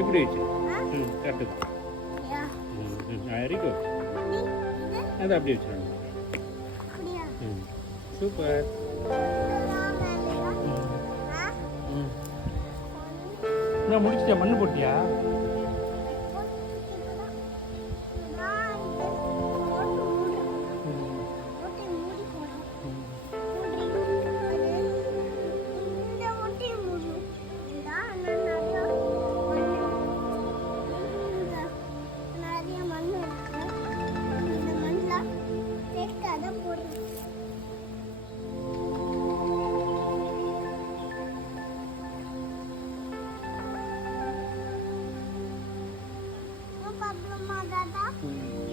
இப்படி வச்சு. ம் கரெக்டு தான். வெரி குட் அதை அப்படி வச்சுருங்க ம் சூப்பர். நான் முடிச்சிட்டேன். மண்ணு போட்டியா? 나나나.